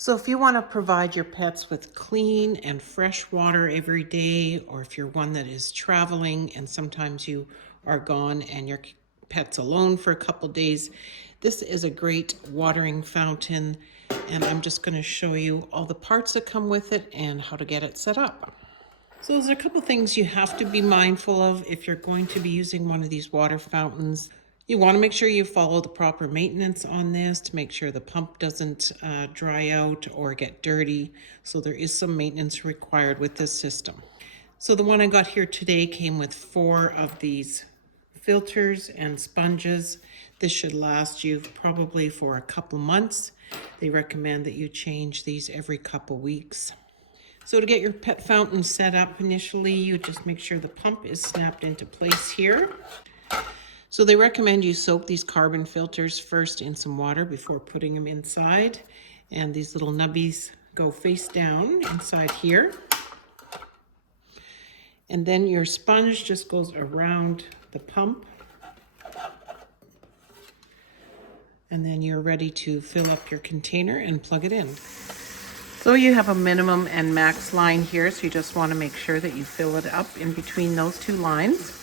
So if you want to provide your pets with clean and fresh water every day, or if you're one that is traveling and sometimes you are gone and your pet's alone for a couple days, this is a great watering fountain. And I'm just going to show you all the parts that come with it and how to get it set up. So there's a couple things you have to be mindful of if you're going to be using one of these water fountains. You want to make sure you follow the proper maintenance on this to make sure the pump doesn't dry out or get dirty. So there is some maintenance required with this system. So the one I got here today came with 4 of these filters and sponges. This should last you probably for a couple months. They recommend that you change these every couple weeks. So to get your pet fountain set up initially, you just make sure the pump is snapped into place here. So they recommend you soak these carbon filters first in some water before putting them inside. And these little nubbies go face down inside here. And then your sponge just goes around the pump. And then you're ready to fill up your container and plug it in. So you have a minimum and max line here, so you just want to make sure that you fill it up in between those 2 lines.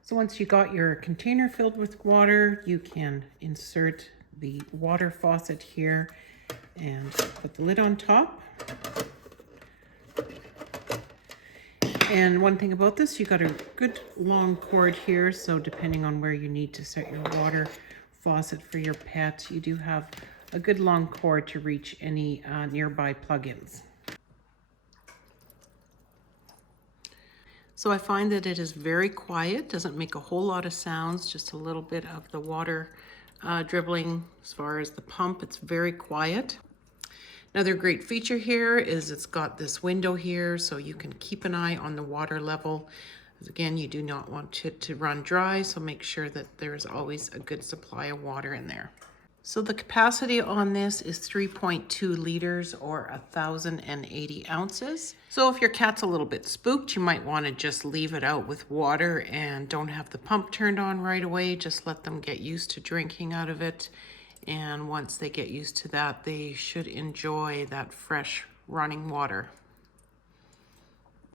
So once you got your container filled with water, you can insert the water faucet here and put the lid on top. And one thing about this, you got a good long cord here, so depending on where you need to set your water faucet for your pet, you do have a good long cord to reach any nearby plugins. So I find that it is very quiet, doesn't make a whole lot of sounds, just a little bit of the water dribbling. As far as the pump, it's very quiet. Another great feature here is it's got this window here, so you can keep an eye on the water level. Again, you do not want it to run dry, so make sure that there's always a good supply of water in there. So the capacity on this is 3.2 liters or 1,080 ounces. So if your cat's a little bit spooked, you might want to just leave it out with water and don't have the pump turned on right away. Just let them get used to drinking out of it. And once they get used to that, they should enjoy that fresh running water.